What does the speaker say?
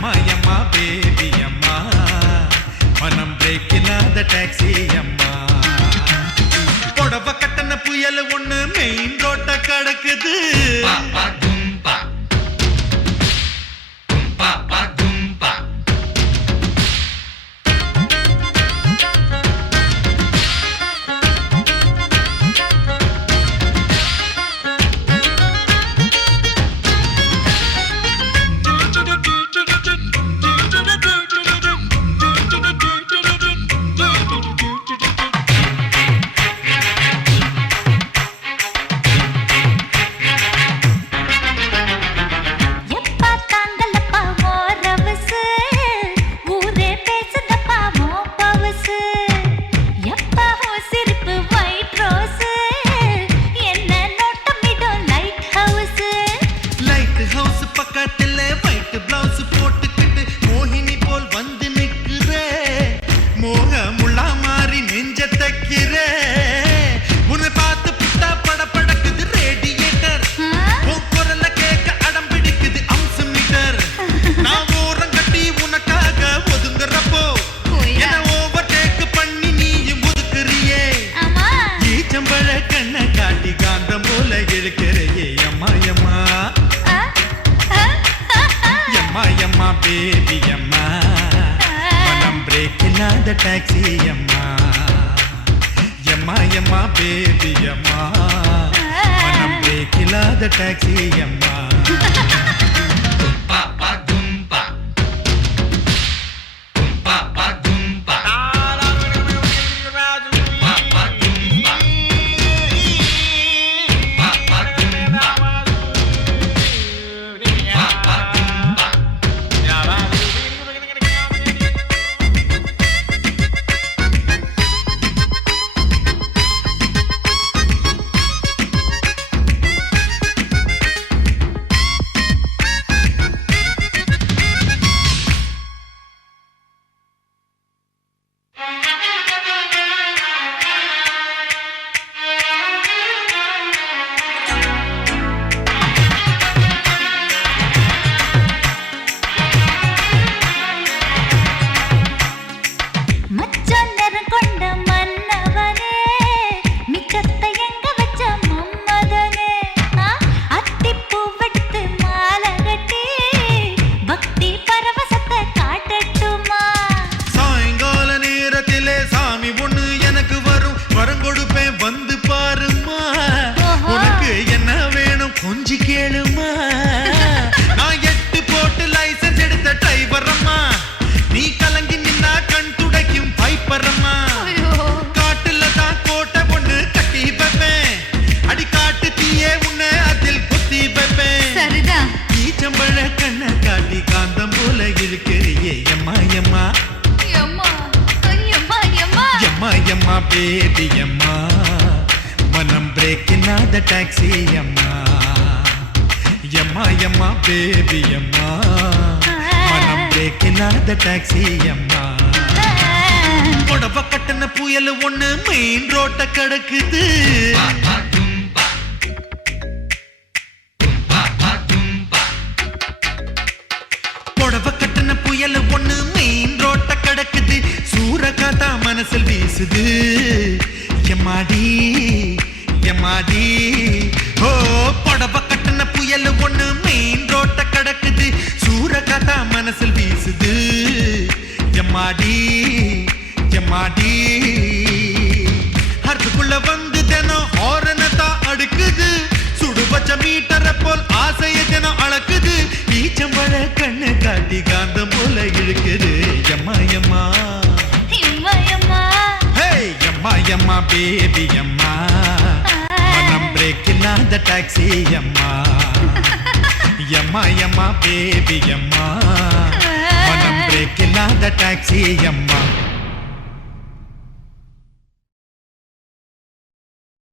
எம்மா எம்மா பேபி அம்மா மனம் பிரேக் இல்லாத டாக்ஸி அம்மா புடவ கட்டண புயல் ஒண்ணு மெயின் ரோட்ட கடக்குது Baby amma manam break illada taxi amma yamma yamma baby amma manam break illada taxi amma Yamma baby yamma manam break illada taxi yamma yamma yamma baby yamma manam break illada taxi yamma புடவ கட்டண புயல் ஒண்ணு main ரோட்ட கடக்குது புடவ கட்டண புயல் ஒண்ணு main ரோட்ட கடக்குது சூரகாத்தா மனசில் வீசுது எம்மாடி எம்மாடி ஓ புடவ கட்டண புயல் ஒண்ணு மெயின் ரோட்ட கடக்குது சூரகாத்தா மனசில் வீசுது எம்மாடி எம்மாடி ஹர்த்துக்குள்ள வந்து தினம் ஹாரனதா அடுக்குது சுடு பச்ச மீட்டரை போல் ஆசைய தினம் அளக்குது ஈச்சம்பழ கண்ணு காட்டி காந்தம் போல இழுக்குது எம்மா எம்மா yamma yamma baby yamma manam break illada taxi yamma yamma yamma baby yamma manam break illada taxi yamma